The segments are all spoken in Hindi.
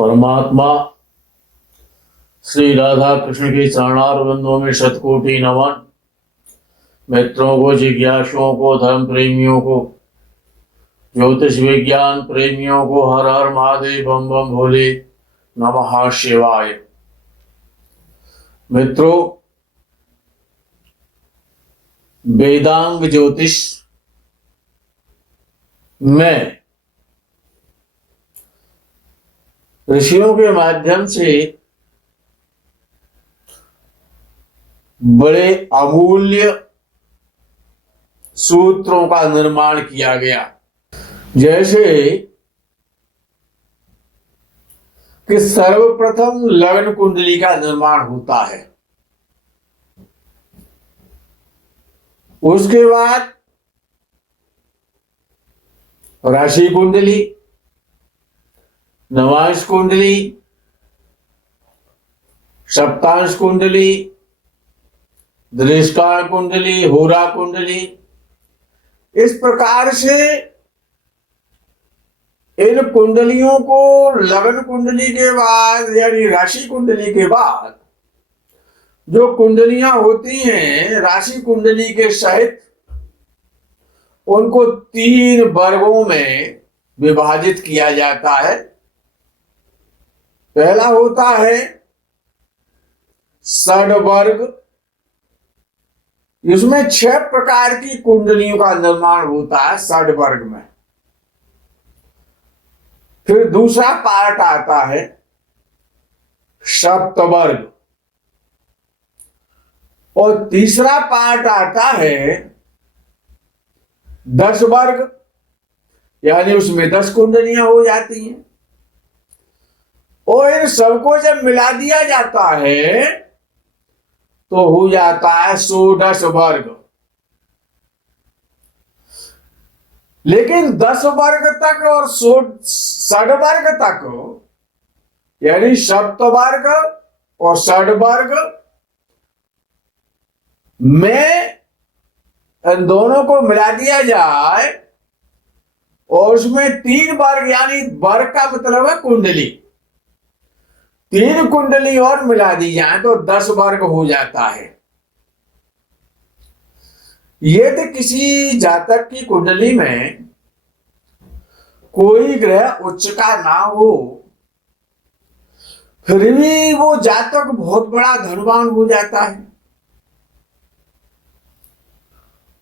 परमात्मा श्री राधा कृष्ण के चरणारविंदों में शतकोटि नमन। मित्रों को, जिज्ञासुओं को, धर्म प्रेमियों को, ज्योतिष विज्ञान प्रेमियों को हर हर महादेव, बम बम भोले, नमः शिवाय। मित्रों, वेदांग ज्योतिष में ऋषियों के माध्यम से बड़े अमूल्य सूत्रों का निर्माण किया गया। जैसे कि सर्वप्रथम लग्न कुंडली का निर्माण होता है, उसके बाद राशि कुंडली, नवांश कुंडली, सप्तांश कुंडली, दृष्टांत कुंडली, होरा कुंडली। इस प्रकार से इन कुंडलियों को लग्न कुंडली के बाद यानी राशि कुंडली के बाद जो कुंडलियां होती हैं राशि कुंडली के सहित, उनको 3 वर्गों में विभाजित किया जाता है। पहला होता है षड्वर्ग। इसमें 6 प्रकार की कुंडलियों का निर्माण होता है षड्वर्ग में। फिर दूसरा पार्ट आता है सप्तवर्ग, और तीसरा पार्ट आता है 10 वर्ग, यानी उसमें 10 कुंडलियां हो जाती हैं। और इन सबको जब मिला दिया जाता है तो हो जाता है 16 वर्ग। लेकिन 10 वर्ग तक और 6 वर्ग तक, यानी सप्तवर्ग और षड्वर्ग में इन दोनों को मिला दिया जाए और उसमें 3 वर्ग, यानी वर्ग का मतलब है कुंडली, 3 कुंडली और मिला दी जाए तो 10 वर्ग हो जाता है। यदि किसी जातक की कुंडली में कोई ग्रह उच्च का ना हो, फिर भी वो जातक बहुत बड़ा धनवान हो जाता है।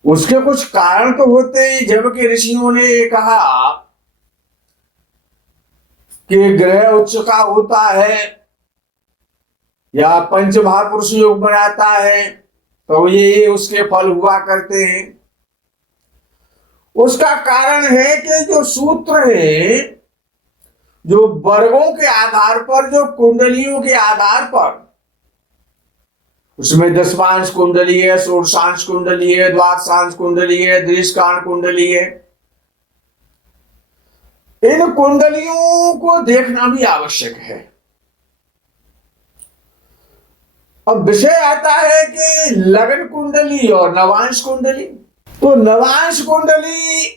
उसके कुछ कारण तो होते हैं, जबकि ऋषियों ने कहा कि ग्रह उच्च का होता है या पंच महापुरुष योग बनाता है तो ये उसके फल हुआ करते हैं। उसका कारण है कि जो सूत्र है, जो वर्गों के आधार पर, जो कुंडलियों के आधार पर, उसमें दशमांश कुंडली है, षोडशांश कुंडली है, द्वादशांश कुंडली है, दृष्टांत कुंडली है। इन कुंडलियों को देखना भी आवश्यक है। अब विषय आता है कि लग्न कुंडली और नवांश कुंडली। तो नवांश कुंडली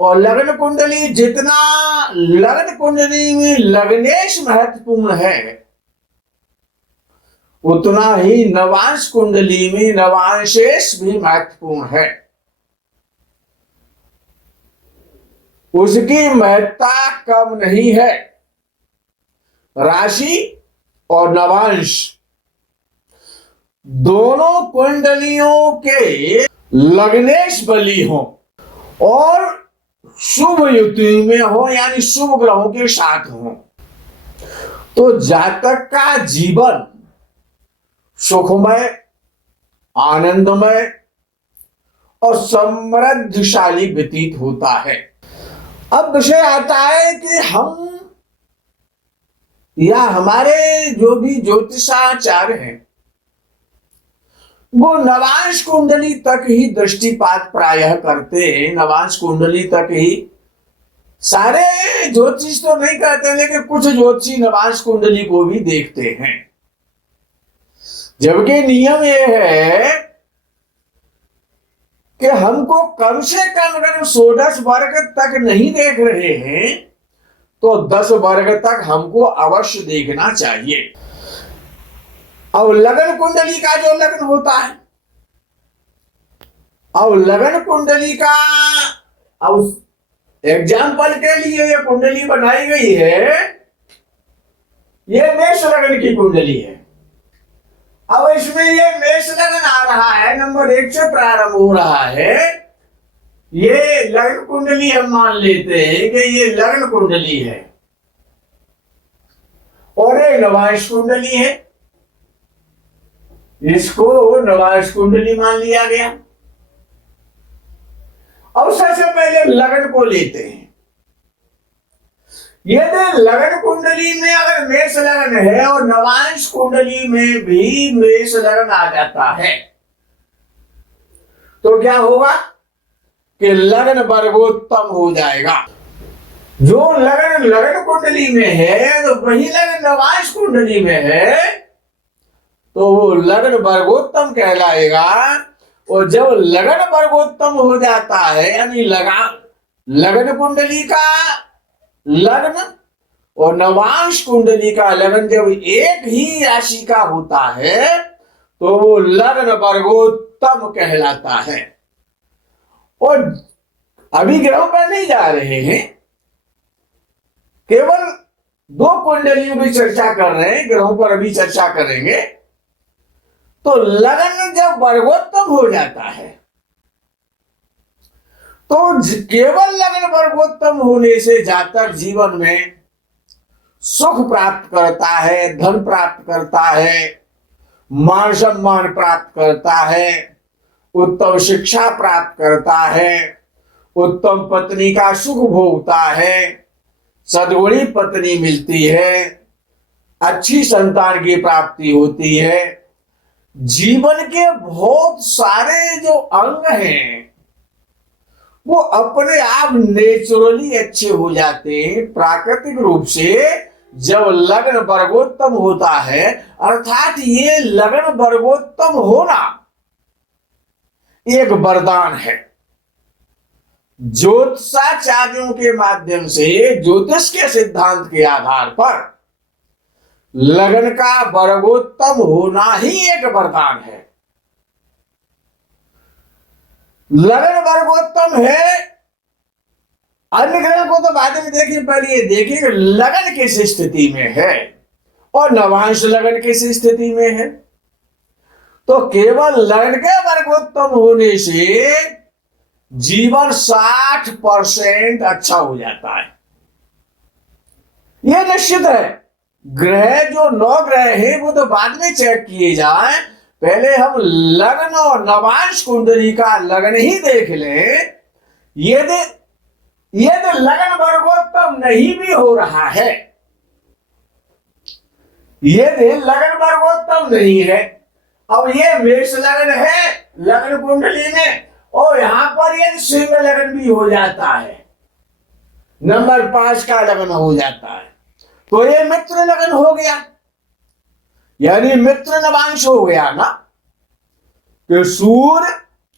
और लग्न कुंडली, जितना लग्न कुंडली में लग्नेश महत्वपूर्ण है, उतना ही नवांश कुंडली में नवांशेश भी महत्वपूर्ण है। उसकी महत्ता कम नहीं है। राशि और नवांश दोनों कुंडलियों के लग्नेश बली हो और शुभ युति में हो, यानी शुभ ग्रहों के साथ हो, तो जातक का जीवन सुखमय, आनंदमय और समृद्धशाली व्यतीत होता है। अब विषय आता है कि हम या हमारे जो भी ज्योतिषाचार्य हैं, वो नवांश कुंडली तक ही दृष्टिपात प्रायः करते हैं। नवांश कुंडली तक ही सारे ज्योतिष तो नहीं कहते, लेकिन कुछ ज्योतिषी नवांश कुंडली को भी देखते हैं। जबकि नियम यह है कि हमको कम से कम, अगर 16 वर्ग तक नहीं देख रहे हैं तो 10 वर्ग तक हमको अवश्य देखना चाहिए। अब लगन कुंडली का जो लग्न होता है, अब लगन कुंडली का, अब एग्जाम्पल के लिए ये कुंडली बनाई गई है, ये मेष लगन की कुंडली है। अब इसमें ये मेष लगन आ रहा है, नंबर 1 से प्रारंभ हो रहा है। ये लग्न कुंडली हम मान लेते हैं कि ये लग्न कुंडली है और ये नवांश कुंडली है, इसको नवांश कुंडली मान लिया गया। अब सबसे पहले लगन को लेते हैं। यदि लगन कुंडली में अगर मेष लगन है और नवांश कुंडली में भी मेष लगन आ जाता है, तो क्या होगा कि लगन वर्गोत्तम हो जाएगा। जो लगन लगन कुंडली में है तो वही लगन नवांश कुंडली में है, तो वो लगन वर्गोत्तम कहलाएगा। और जब लगन वर्गोत्तम हो जाता है, यानी लगन कुंडली का लग्न और नवांश कुंडली का लगन जब एक ही राशि का होता है, तो वो लग्न वर्गोत्तम कहलाता है। और अभी ग्रहों पर नहीं जा रहे हैं, केवल 2 कुंडलियों की चर्चा कर रहे हैं, ग्रहों पर अभी चर्चा करेंगे। तो लगन जब वर्गोत्तम हो जाता है, तो केवल लगन वर्गोत्तम होने से जातक जीवन में सुख प्राप्त करता है, धन प्राप्त करता है, मान सम्मान प्राप्त करता है, उत्तम शिक्षा प्राप्त करता है, उत्तम पत्नी का सुख भोगता है, सद्गुणी पत्नी मिलती है, अच्छी संतान की प्राप्ति होती है। जीवन के बहुत सारे जो अंग हैं वो अपने आप नेचुरली अच्छे हो जाते हैं, प्राकृतिक रूप से, जब लगन वर्गोत्तम होता है। अर्थात ये लगन वर्गोत्तम होना एक वरदान है। ज्योतिषाचार्यों के माध्यम से, ज्योतिष के सिद्धांत के आधार पर लगन का वर्गोत्तम होना ही एक वरदान है। लगन वर्गोत्तम है। अन्य ग्रह को तो बाद में देखिए, पहले ये देखिए कि लगन किस स्थिति में है और नवांश लगन किस स्थिति में है। तो केवल लगन के वर्गोत्तम होने से जीवन 60% अच्छा हो जाता है। यह निश्चित है। ग्रह जो 9 ग्रह हैं वो तो बाद में चेक किए जाए, पहले हम लगन और नवांश कुंडली का लगन ही देख लें। यदि लगन वर्गोत्तम नहीं भी हो रहा है, यदि लगन वर्गोत्तम नहीं है, अब ये मेष लगन है लगन कुंडली में, और यहां पर यदि सिंह लगन भी हो जाता है, नंबर 5 का लगन हो जाता है, तो ये मित्र लगन हो गया, यानी मित्र नवांश हो गया ना, कि सूर्य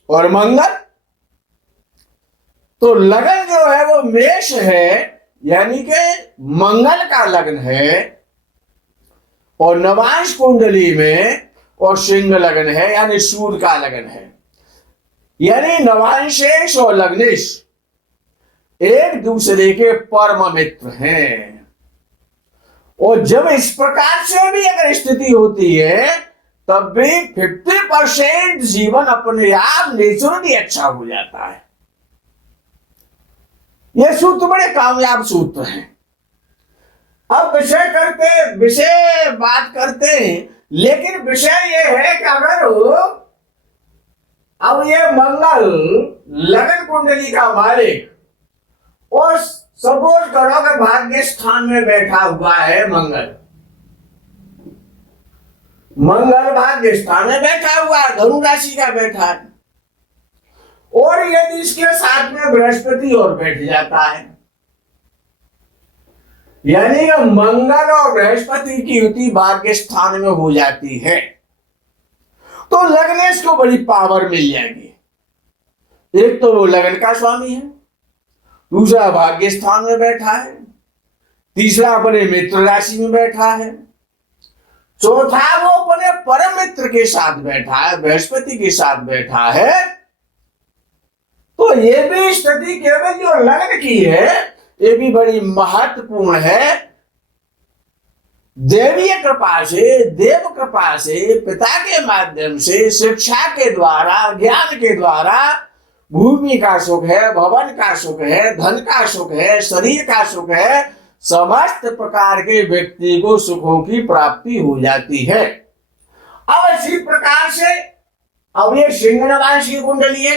और मंगल। तो लगन जो है वो मेष है, यानी कि मंगल का लगन है, और नवांश कुंडली में और सिंह लगन है, यानी सूर्य का लगन है। यानी नवांशेश और लग्नेश एक दूसरे के परम मित्र हैं। और जब इस प्रकार से भी अगर स्थिति होती है, तब भी 50% जीवन अपने आप नेचुरली अच्छा हो जाता है। ये सूत्र बड़े कामयाब सूत्र हैं। अब विषय बात करते हैं, लेकिन विषय ये है कि अगर अब ये मंगल लगन कुंडली का मालिक, और सपोज करो कि भाग्य स्थान में बैठा हुआ है मंगल भाग्य स्थान में बैठा हुआ है, धनु राशि का बैठा है, और यदि इसके साथ में बृहस्पति और बैठ जाता है, यानी कि मंगल और बृहस्पति की युति भाग्य स्थान में हो जाती है, तो लग्नेश को बड़ी पावर मिल जाएगी। एक तो वो लगन का स्वामी है, दूसरा भाग्य स्थान में बैठा है, तीसरा अपने मित्र राशि में बैठा है, चौथा वो अपने परम मित्र के साथ बैठा है, बृहस्पति के साथ बैठा है। तो ये भी स्थिति केवल जो लग्न की है, ये भी बड़ी महत्वपूर्ण है। देवीय कृपा से, देव कृपा से, पिता के माध्यम से, शिक्षा के द्वारा, ज्ञान के द्वारा भूमि का सुख है, भवन का सुख है, धन का सुख है, शरीर का सुख है, समस्त प्रकार के व्यक्ति को सुखों की प्राप्ति हो जाती है। अब इसी प्रकार से अब ये सिंह नवांश की कुंडली है।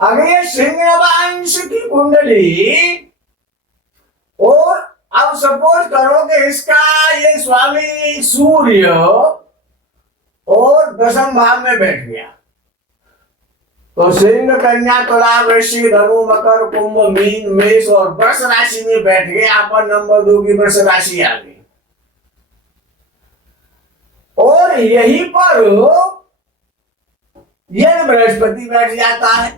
अब ये सिंह नवांश की कुंडली, और अब सपोज करो कि इसका ये स्वामी सूर्य और दशम भाव में बैठ गया, तो सिंह, कन्या, तुला, वृश्चिक, धनु, मकर, कुंभ, मीन, मेष और वृष राशि में बैठ गए। यहाँ पर नंबर 2 की वृष राशि आ गई, और यहीं पर यह बृहस्पति बैठ जाता है,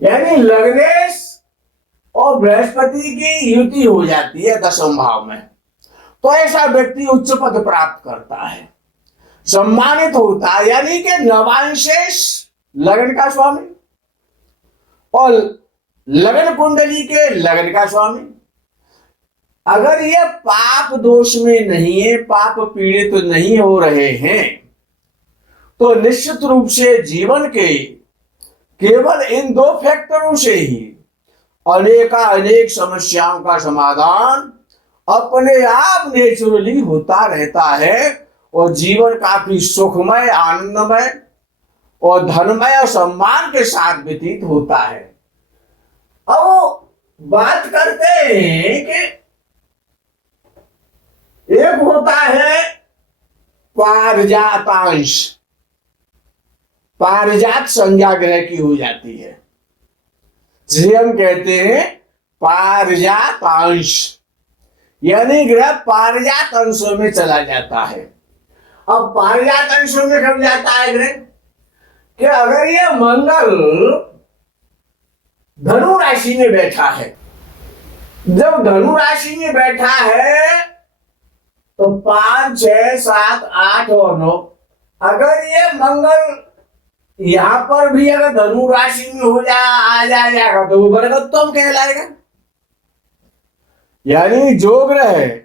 यानी लग्नेश और बृहस्पति की युति हो जाती है दशम भाव में। तो ऐसा व्यक्ति उच्च पद प्राप्त करता है, सम्मानित होता है, यानी कि नवांशेष लगन का स्वामी और लगन कुंडली के लगन का स्वामी अगर ये पाप दोष में नहीं है, पाप पीड़ित तो नहीं हो रहे हैं, तो निश्चित रूप से जीवन के केवल इन 2 फैक्टरों से ही अनेक समस्याओं का समाधान अपने आप नेचुरली होता रहता है, और जीवन काफी सुखमय, आनंदमय और धनमय और सम्मान के साथ व्यतीत होता है। अब बात करते हैं कि एक होता है पारिजातांश, पारिजात संज्ञा ग्रह की हो जाती है, जिसे हम कहते हैं पारिजातांश, यानी ग्रह पारिजात अंशों में चला जाता है। अब पारिजात अंशों में कब जाता है ग्रह कि अगर ये मंगल धनु राशि में बैठा है, जब धनु राशि में बैठा है तो 5, 6, 7, 8 और 9, अगर ये मंगल यहां पर भी अगर धनु राशि में आ जाएगा तो वो बरगत्तम कहलाएगा। यानी जो ग्रह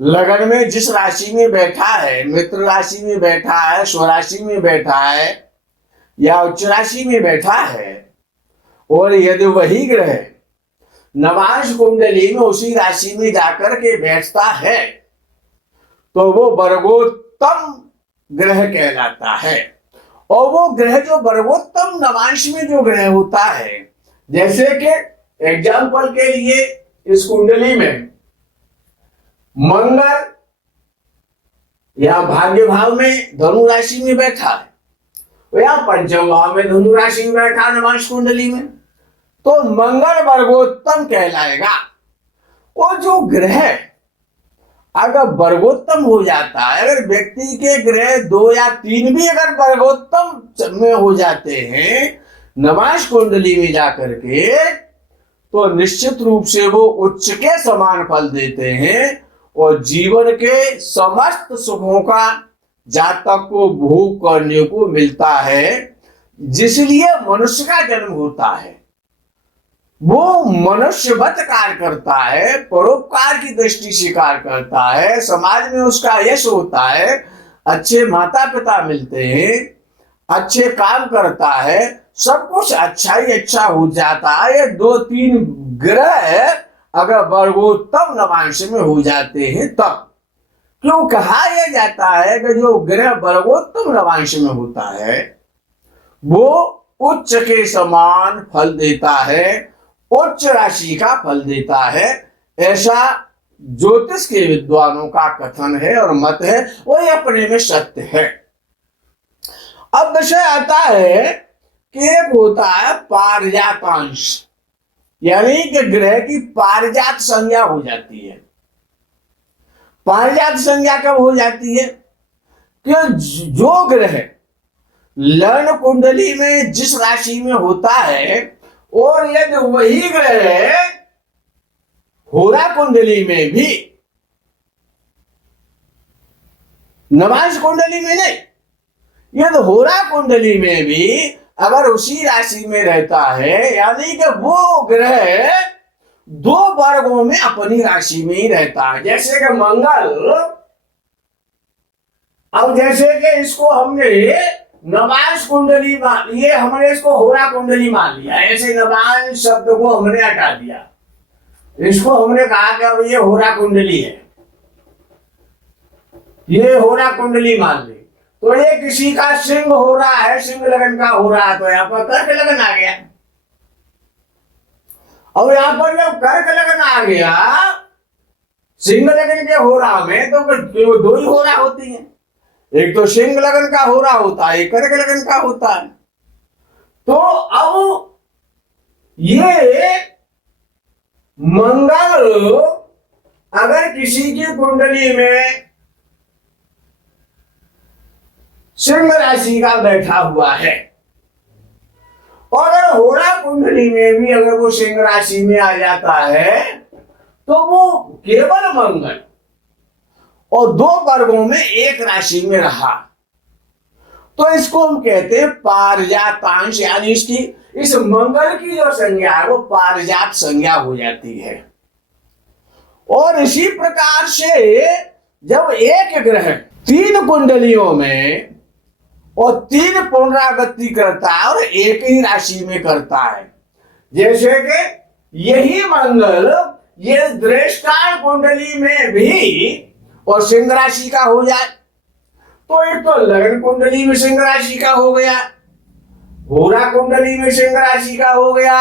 लगन में जिस राशि में बैठा है, मित्र राशि में बैठा है, स्वराशि में बैठा है या उच्च राशि में बैठा है, और यदि वही ग्रह नवांश कुंडली में उसी राशि में जाकर के बैठता है तो वो वर्गोत्तम ग्रह कहलाता है। और वो ग्रह जो वर्गोत्तम नवांश में जो ग्रह होता है, जैसे कि एग्जाम्पल के लिए इस कुंडली में मंगल या भाग्य भाव में धनु राशि में बैठा है, या पंचम भाव में धनु राशि में बैठा नवांश कुंडली में, तो मंगल वर्गोत्तम कहलाएगा। वो जो ग्रह अगर वर्गोत्तम हो जाता है, अगर व्यक्ति के ग्रह 2 या 3 भी अगर वर्गोत्तम में हो जाते हैं नवांश कुंडली में जाकर के, तो निश्चित रूप से वो उच्च के समान फल देते हैं और जीवन के समस्त सुखों का जातक को भोग करने को मिलता है। जिसलिए मनुष्य का जन्म होता है, वो मनुष्यवत कार्य करता है, परोपकार की दृष्टि से कार्य करता है, समाज में उसका यश होता है, अच्छे माता पिता मिलते हैं, अच्छे काम करता है, सब कुछ अच्छा ही अच्छा हो जाता है। 2-3 ग्रह अगर वर्गोत्तम नवांश में हो जाते हैं तब। क्यों कहा यह जाता है कि जो ग्रह वर्गोत्तम नवांश में होता है वो उच्च के समान फल देता है, उच्च राशि का फल देता है, ऐसा ज्योतिष के विद्वानों का कथन है और मत है, वो ये अपने में सत्य है। अब विषय आता है कि एक होता है पारिजातांश, यानी कि ग्रह की पारिजात संज्ञा हो जाती है। पारिजात संज्ञा कब हो जाती है कि जो ग्रह लग्न कुंडली में जिस राशि में होता है, और यदि वही ग्रह होरा कुंडली में भी, नवांश कुंडली में नहीं, ये तो होरा कुंडली में भी अगर उसी राशि में रहता है, यानी कि वो ग्रह दो वर्गों में अपनी राशि में ही रहता है। जैसे कि मंगल, अब जैसे कि इसको हमने नवांश कुंडली मान, ये हमने इसको होरा कुंडली मान लिया, ऐसे नवांश शब्द को हमने हटा दिया, इसको हमने कहा कि अब ये होरा कुंडली है, ये होरा कुंडली मान ली। तो ये किसी का सिंह हो रहा है, सिंह लगन का हो रहा है, तो यहाँ पर कर्क लगन आ गया। और यहाँ पर जब कर्क लगन आ गया सिंह लगन के हो रहा में, तो दो ही हो रहा होती है, एक तो सिंह लगन का हो रहा होता है, एक कर्क लगन का होता है। तो अब ये मंगल अगर किसी की कुंडली में सिंह राशि का बैठा हुआ है, और अगर होरा कुंडली में भी अगर वो सिंह राशि में आ जाता है, तो वो केवल मंगल और दो वर्गों में एक राशि में रहा, तो इसको हम कहते हैं पारिजातांश, यानी इसकी इस मंगल की जो संज्ञा है वो पारिजात संज्ञा हो जाती है। और इसी प्रकार से जब एक ग्रह तीन कुंडलियों में और तीन पुनरावृत्ति करता है और एक ही राशि में करता है, जैसे कि यही मंगल ये दृष्टान कुंडली में भी और सिंह राशि का हो जाए, तो एक तो लगन कुंडली में सिंह राशि का हो गया, होरा कुंडली में सिंह राशि का हो गया,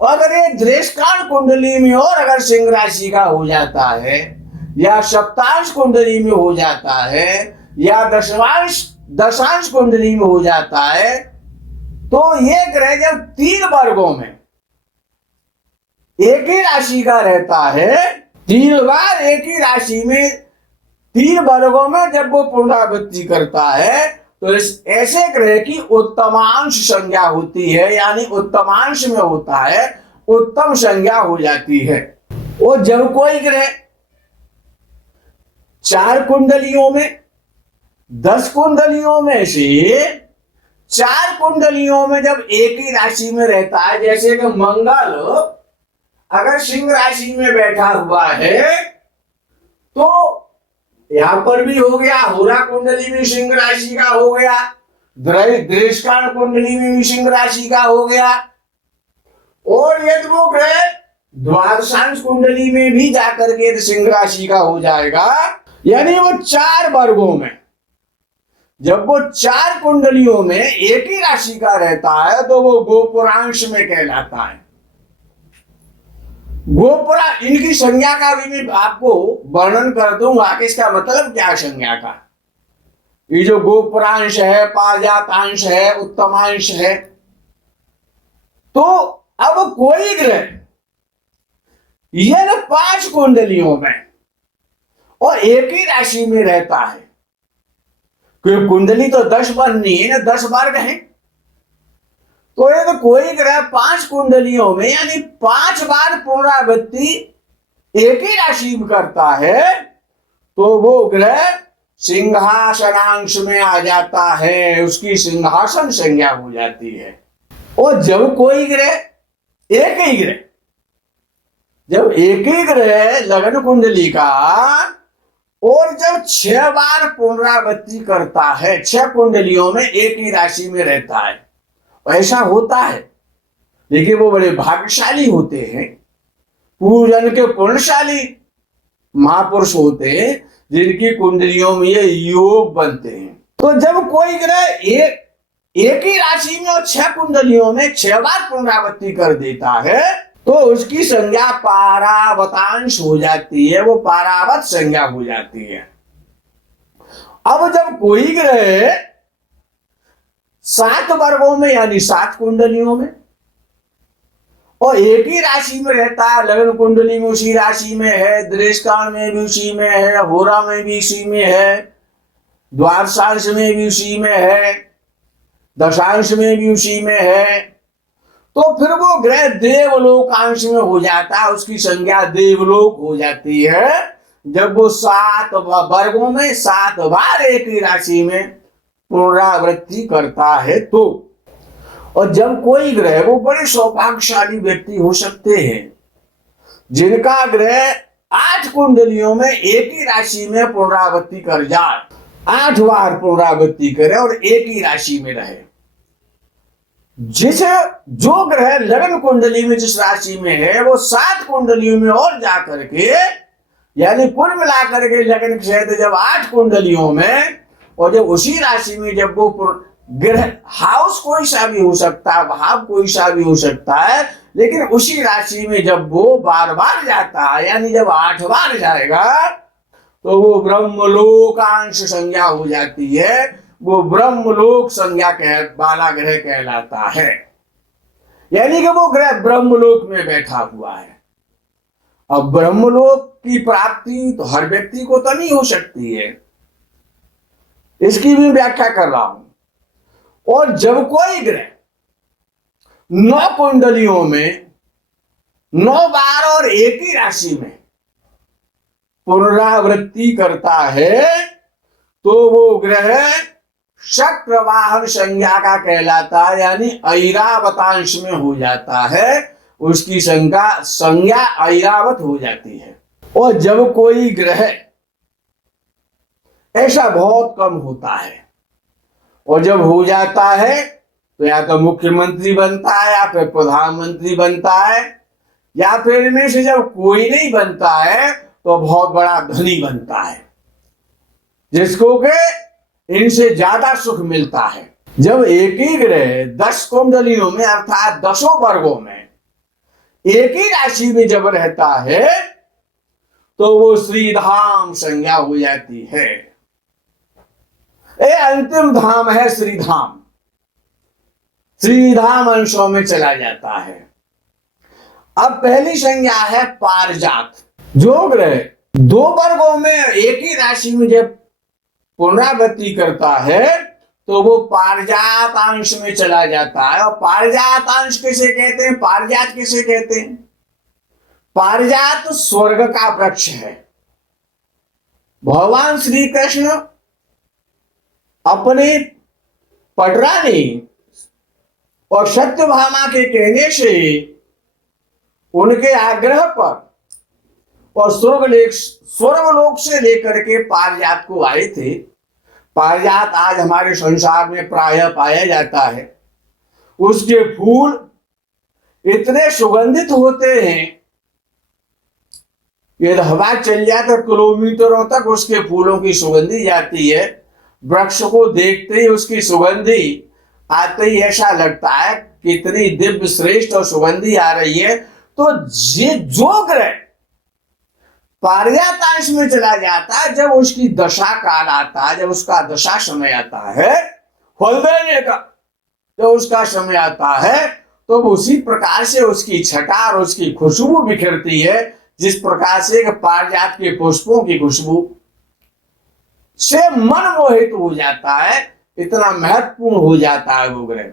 और अगर ये दृष्टान कुंडली में और अगर सिंह राशि का हो जाता है, या सप्तांश कुंडली में हो जाता है, या दशांश कुंडली में हो जाता है, तो ये ग्रह जब तीन वर्गों में एक ही राशि का रहता है, तीन बार एक ही राशि में तीन वर्गों में जब वो पुनरावृत्ति करता है, तो इस ऐसे ग्रह की उत्तमांश संज्ञा होती है, यानी उत्तमांश में होता है, उत्तम संज्ञा हो जाती है। और जब कोई ग्रह चार कुंडलियों में 10 कुंडलियों में से चार कुंडलियों में जब एक ही राशि में रहता है, जैसे कि मंगल अगर सिंह राशि में बैठा हुआ है, तो यहां पर भी हो गया, होरा कुंडली में सिंह राशि का हो गया, दृष्टान कुंडली में भी सिंह राशि का हो गया, और यदि वो ग्रह द्वादशांश कुंडली में भी जाकर के सिंह राशि का हो जाएगा, यानी वो चार वर्गों में, जब वो चार कुंडलियों में एक ही राशि का रहता है, तो वो गोपुरांश में कहलाता है। गोपुरा, इनकी संज्ञा का भी मैं आपको वर्णन कर दूंगा कि इसका मतलब क्या है संज्ञा का। ये जो गोपुरांश है, पारिजातांश है, उत्तमांश है, तो अब कोई ग्रह यह 5 कुंडलियों में और एक ही राशि में रहता है, क्योंकि कुंडली तो 10 बननी है ना, 10 वर्ग है, तो ये तो कोई ग्रह 5 कुंडलियों में यानी 5 बार पुनरावृत्ति एक ही राशि में करता है, तो वो ग्रह सिंहासनांश में आ जाता है, उसकी सिंहासन संज्ञा हो जाती है। और जब कोई ग्रह एक ही ग्रह, जब एक ही ग्रह लगन कुंडली का और जब 6 बार पुनरावृत्ति करता है, 6 कुंडलियों में एक ही राशि में रहता है, ऐसा होता है, लेकिन वो बड़े भाग्यशाली होते हैं, पूजन के पुण्यशाली महापुरुष होते हैं, जिनकी कुंडलियों में ये योग बनते हैं। तो जब कोई ग्रह एक ही राशि में और 6 कुंडलियों में 6 बार पुनरावृत्ति कर देता है, तो उसकी संज्ञा पारावतांश हो जाती है, वो पारावत संज्ञा हो जाती है। अब जब कोई ग्रह 7 वर्गों में यानी 7 कुंडलियों में और एक ही राशि में रहता है, लगन कुंडली में उसी राशि में है, दृष्टान में भी उसी में है, होरा में भी उसी में है, द्वादशांश में भी उसी में है, दशांश में भी उसी में है, तो फिर वो ग्रह देवलोकांश में हो जाता है, उसकी संज्ञा देवलोक हो जाती है जब वो 7 वर्गों में 7 बार एक ही राशि में पुनरावृत्ति करता है तो। और जब कोई ग्रह, वो बड़े सौभाग्यशाली व्यक्ति हो सकते हैं जिनका ग्रह 8 कुंडलियों में एक ही राशि में पुनरावृत्ति कर जाए, 8 बार पुनरावृत्ति करे और एक ही राशि में रहे। जिसे जो ग्रह लगन कुंडली में जिस राशि में है वो 7 कुंडलियों में और जाकर के, यानी कुल मिलाकर के लगन क्षेत्र जब 8 कुंडलियों में, और जब उसी राशि में जब वो ग्रह, हाउस कोई सा भी हो सकता है, भाव कोई सा भी हो सकता है, लेकिन उसी राशि में जब वो बार बार जाता है, यानी जब 8 बार जाएगा तो वो ब्रह्मलोकांश संज्ञा हो जाती है, वो ब्रह्मलोक संज्ञा वाला ग्रह कहलाता है। यानी कि वो ग्रह ब्रह्मलोक में बैठा हुआ है। अब ब्रह्मलोक की प्राप्ति तो हर व्यक्ति को तो नहीं हो सकती है, इसकी भी व्याख्या कर रहा हूं। और जब कोई ग्रह 9 कुंडलियों में 9 बार और एक ही राशि में पुनरावृत्ति करता है तो वो ग्रह शक्रवाहन संज्ञा का कहलाता है, यानी ऐरावतांश में हो जाता है, उसकी संज्ञा ऐरावत हो जाती है। और जब कोई ग्रह, ऐसा बहुत कम होता है, और जब हो जाता है तो या तो मुख्यमंत्री बनता है या फिर प्रधानमंत्री बनता है, या फिर इनमें से जब कोई नहीं बनता है तो बहुत बड़ा धनी बनता है, जिसको के इनसे ज्यादा सुख मिलता है। जब एक ही ग्रह 10 कुंडलियों में अर्थात 10 वर्गों में एक ही राशि में जब रहता है तो वो श्रीधाम संज्ञा हो जाती है। ये अंतिम धाम है श्रीधाम, श्रीधाम अंशों में चला जाता है। अब पहली संज्ञा है पारिजात। जो ग्रह 2 वर्गों में एक ही राशि में जब पुनरावृत्ति करता है तो वो पारिजात अंश में चला जाता है। और पारिजात अंश किसे कहते हैं, पारिजात किसे कहते हैं? पारिजात स्वर्ग का वृक्ष है। भगवान श्री कृष्ण अपने पटरानी और सत्यभामा के कहने से, उनके आग्रह पर, और स्वर्गलोक से लेकर के पारिजात को आए थे। पारिजात आज हमारे संसार में प्रायः पाया जाता है। उसके फूल इतने सुगंधित होते हैं, यदि हवा चल जाए तो किलोमीटरों तक उसके फूलों की सुगंधी जाती है। वृक्ष को देखते ही उसकी सुगंधी आते ही ऐसा लगता है कितनी दिव्य श्रेष्ठ और सुगंधी आ रही है। तो ये जो ग्रह पारिजातांश में चला जाता है, जब उसकी दशा काल आता है, जब उसका दशा समय आता है, फल देने का जब उसका समय आता है, तो उसी प्रकार से उसकी छटा और उसकी खुशबू बिखरती है, जिस प्रकार से पारिजात के पुष्पों की खुशबू से मन मोहित हो जाता है। इतना महत्वपूर्ण हो जाता है वो ग्रह।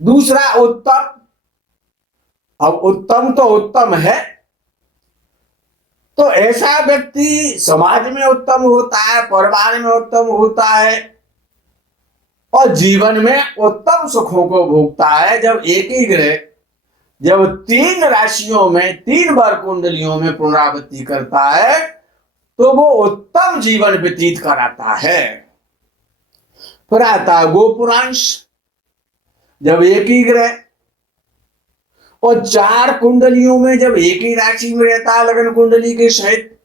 दूसरा उत्तम। अब उत्तम तो उत्तम है, तो ऐसा व्यक्ति समाज में उत्तम होता है, परिवार में उत्तम होता है और जीवन में उत्तम सुखों को भोगता है। जब एक ही ग्रह जब 3 राशियों में 3 बार कुंडलियों में पुनरावृत्ति करता है तो वो उत्तम जीवन व्यतीत कराता है। फिर आता है गोपुरांश। जब एक ही ग्रह और 4 कुंडलियों में जब एक ही राशि में रहता है लगन कुंडली के सहित,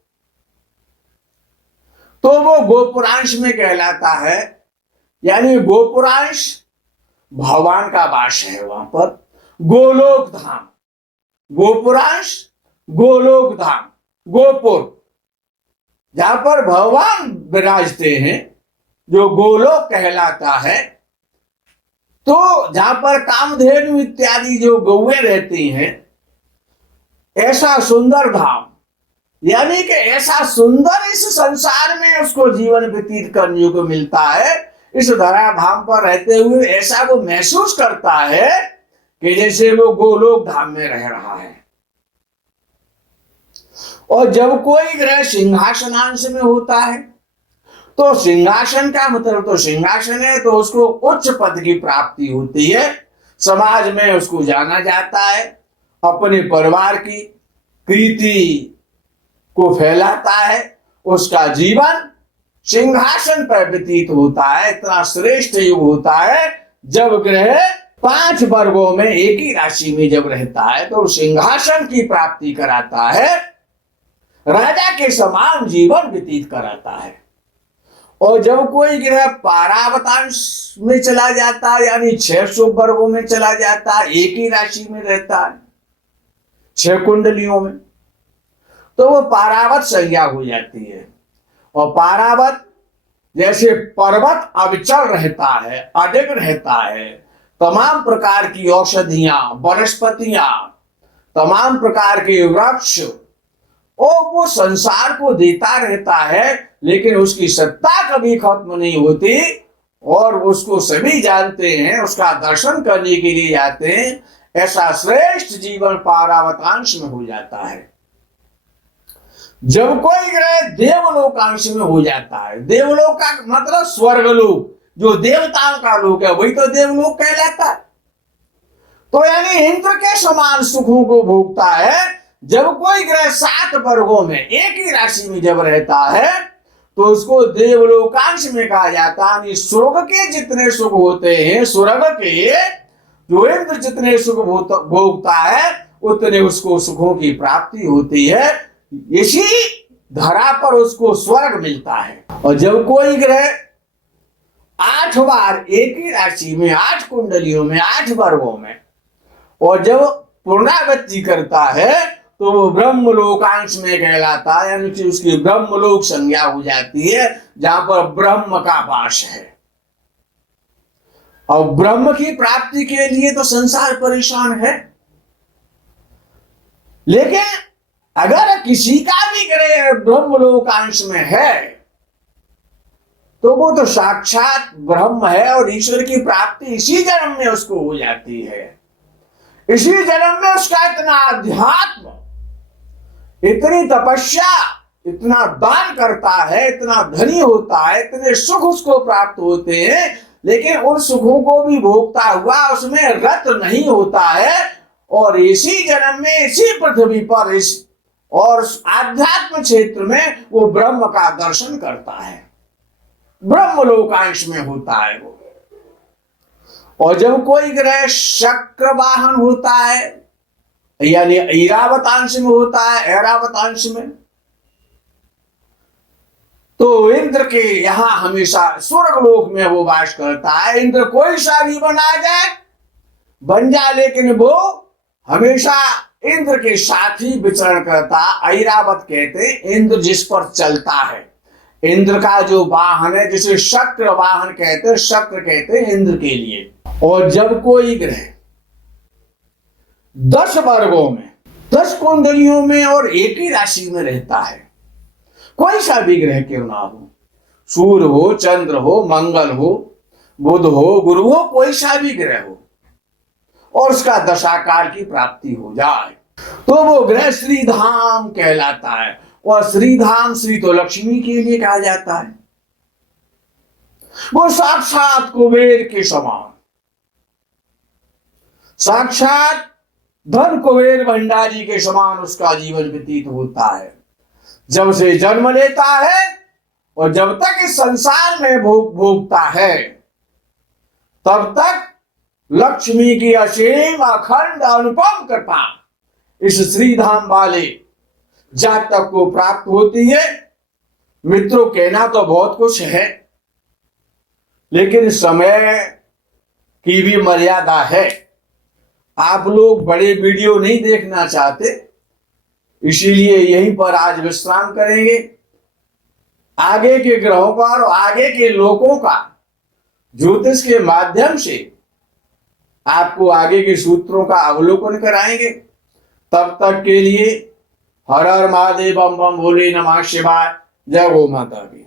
तो वो गोपुरांश में कहलाता है। यानी गोपुरांश भगवान का वास है वहां पर, गोलोक धाम। गोपुरांश गोलोक धाम, गोपुर जहां पर भगवान विराजते हैं, जो गोलोक कहलाता है। तो जहां पर कामधेनु इत्यादि जो गौएं रहती हैं, ऐसा सुंदर धाम, यानी कि ऐसा सुंदर इस संसार में उसको जीवन व्यतीत करने को मिलता है। इस धरा धाम पर रहते हुए ऐसा वो महसूस करता है कि जैसे वो गोलोक धाम में रह रहा है। और जब कोई ग्रह सिंहासनांश में होता है तो सिंहासन का मतलब तो सिंहासन है, तो उसको उच्च पद की प्राप्ति होती है, समाज में उसको जाना जाता है, अपने परिवार की कीर्ति को फैलाता है, उसका जीवन सिंहासन पर व्यतीत होता है। इतना श्रेष्ठ युग होता है जब ग्रह 5 वर्गों में एक ही राशि में जब रहता है तो सिंहासन की प्राप्ति कराता है, राजा के समान जीवन व्यतीत कराता है। और जब कोई ग्रह पारावतांश में चला जाता है, यानी 600 वर्गों में चला जाता है, एक ही राशि में रहता है 6 कुंडलियों में, तो वो पारावत संज्ञा हो जाती है। और पारावत जैसे पर्वत अविचल रहता है, अडिग रहता है, तमाम प्रकार की औषधियां, वनस्पतियां, तमाम प्रकार के वृक्ष, और वो संसार को देता रहता है, लेकिन उसकी सत्ता कभी खत्म नहीं होती, और उसको सभी जानते हैं, उसका दर्शन करने के लिए जाते हैं। ऐसा श्रेष्ठ जीवन पारावतांश में हो जाता है। जब कोई ग्रह देवलोकांश में हो जाता है, देवलोक का मतलब स्वर्गलोक, जो देवताओं का लोक है वही तो देवलोक कहलाता है, तो यानी इंद्र के समान सुखों को भोगता है। जब कोई ग्रह 7 वर्गों में एक ही राशि में जब रहता है तो उसको देवलोकांश में कहा जाता है। स्वर्ग के जितने सुख होते हैं, स्वर्ग के जो इंद्र जितने सुख भोगता है उतने उसको सुखों की प्राप्ति होती है, इसी धरा पर उसको स्वर्ग मिलता है। और जब कोई ग्रह 8 बार एक ही राशि में 8 कुंडलियों में 8 वर्गों में और जब पुनरावृत्ति करता है तो वो ब्रह्मलोकांश में कहलाता है, यानी कि उसकी ब्रह्मलोक संज्ञा हो जाती है, जहां पर ब्रह्म का वास है। और ब्रह्म की प्राप्ति के लिए तो संसार परेशान है, लेकिन अगर किसी का भी ग्रह ब्रह्मलोकांश में है तो वो तो साक्षात ब्रह्म है, और ईश्वर की प्राप्ति इसी जन्म में उसको हो जाती है। इसी जन्म में उसका इतना अध्यात्म, इतनी तपस्या, इतना दान करता है, इतना धनी होता है, इतने सुख उसको प्राप्त होते हैं, लेकिन उन सुखों को भी भोगता हुआ उसमें रत नहीं होता है, और इसी जन्म में इसी पृथ्वी पर इस और आध्यात्म क्षेत्र में वो ब्रह्म का दर्शन करता है, ब्रह्मलोकांश में होता है वो। और जब कोई ग्रह शक्र वाहन होता है, यानी ऐरावतांश में होता है, ऐरावतांश में, तो इंद्र के यहां हमेशा स्वर्ग लोक में वो वास करता है। इंद्र कोई सा भी बन जाए, लेकिन वो हमेशा इंद्र के साथ ही विचरण करता। ऐरावत कहते इंद्र जिस पर चलता है, इंद्र का जो वाहन है, जिसे शक्र वाहन कहते, शक्र कहते इंद्र के लिए। और जब कोई ग्रह 10 वर्गों में 10 कुंडलियों में और एक ही राशि में रहता है, कोई सा भी ग्रह क्यों ना हो, सूर्य हो, चंद्र हो, मंगल हो, बुध हो, गुरु हो, कोई सा भी ग्रह हो, और उसका दशाकाल की प्राप्ति हो जाए तो वो ग्रह श्रीधाम कहलाता है। और श्रीधाम श्री तो लक्ष्मी के लिए कहा जाता है। वो साक्षात कुबेर के समान, साक्षात धन कुबेर भंडारी के समान उसका जीवन व्यतीत होता है। जब से जन्म लेता है और जब तक इस संसार में भोगता है, तब तक लक्ष्मी की असीम अखंड अनुपम कृपा इस श्रीधाम वाले जातक को प्राप्त होती है। मित्रों, कहना तो बहुत कुछ है, लेकिन समय की भी मर्यादा है। आप लोग बड़े वीडियो नहीं देखना चाहते, इसीलिए यहीं पर आज विश्राम करेंगे। आगे के ग्रहों का और आगे के लोकों का ज्योतिष के माध्यम से आपको आगे के सूत्रों का अवलोकन कराएंगे। तब तक के लिए हर हर महादेव, बम बम भोले, नमः शिवाय, जय गौ माता की।